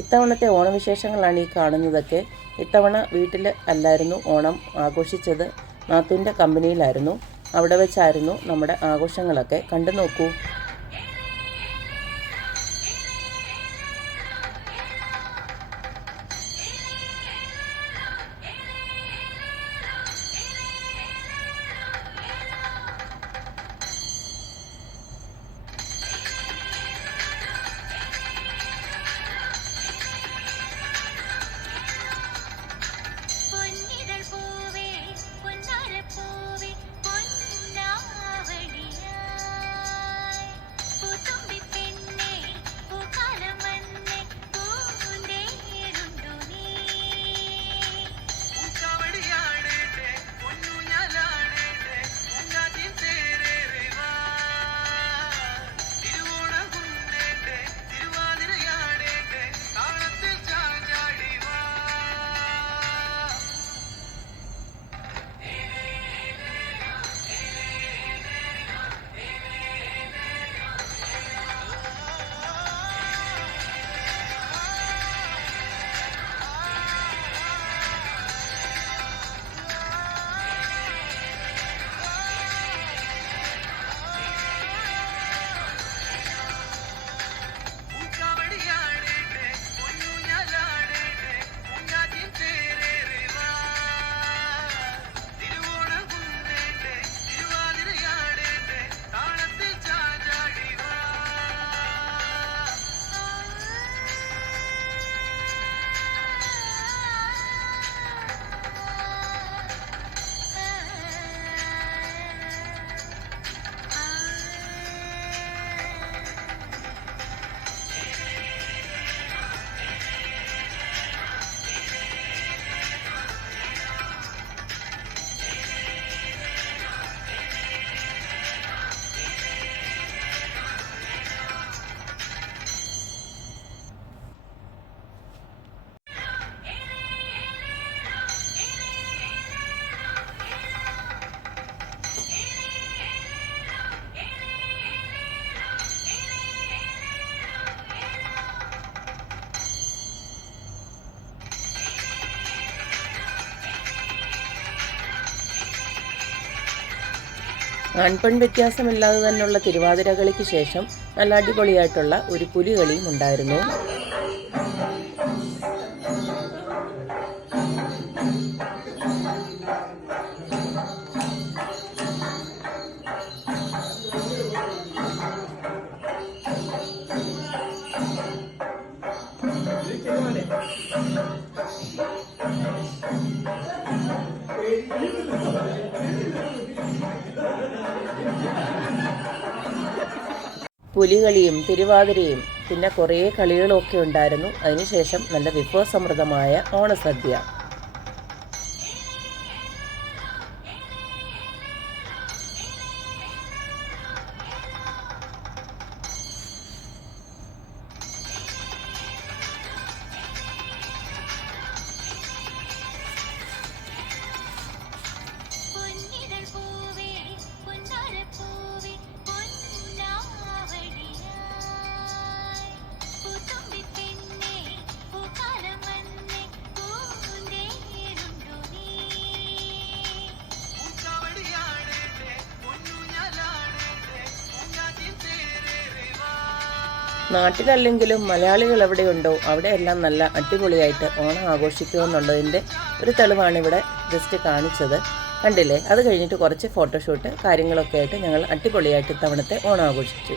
ഇത്തവണത്തെ ഓണവിശേഷങ്ങളാണ് ഈ കാണുന്നതൊക്കെ. ഇത്തവണ വീട്ടിൽ അല്ലായിരുന്നു ഓണം ആഘോഷിച്ചത്, നാത്തൂൻ്റെ കമ്പനിയിലായിരുന്നു. അവിടെ വെച്ചായിരുന്നു നമ്മുടെ ആഘോഷങ്ങളൊക്കെ. കണ്ടു നോക്കൂ. ആൺപെൺ വ്യത്യാസമില്ലാതെ തന്നെയുള്ള തിരുവാതിരകളിക്ക് ശേഷം നല്ല അടിപൊളിയായിട്ടുള്ള ഒരു പുലികളിയും ഉണ്ടായിരുന്നു. പുലികളിയും തിരുവാതിരയും പിന്നെ കുറേ കളികളൊക്കെ ഉണ്ടായിരുന്നു. അതിനുശേഷം നല്ല വിഭവസമൃദ്ധമായ ഓണസദ്യ. നാട്ടിലല്ലെങ്കിലും മലയാളികൾ എവിടെയുണ്ടോ അവിടെയെല്ലാം നല്ല അടിപൊളിയായിട്ട് ഓണം ആഘോഷിക്കുക എന്നുള്ളതിൻ്റെ ഒരു തെളിവാണ് ഇവിടെ ജസ്റ്റ് കാണിച്ചത്. കണ്ടില്ലേ? അത് കഴിഞ്ഞിട്ട് കുറച്ച് ഫോട്ടോഷൂട്ട് കാര്യങ്ങളൊക്കെ ആയിട്ട് ഞങ്ങൾ അടിപൊളിയായിട്ട് ഇത്തവണത്തെ ഓണം ആഘോഷിച്ചു.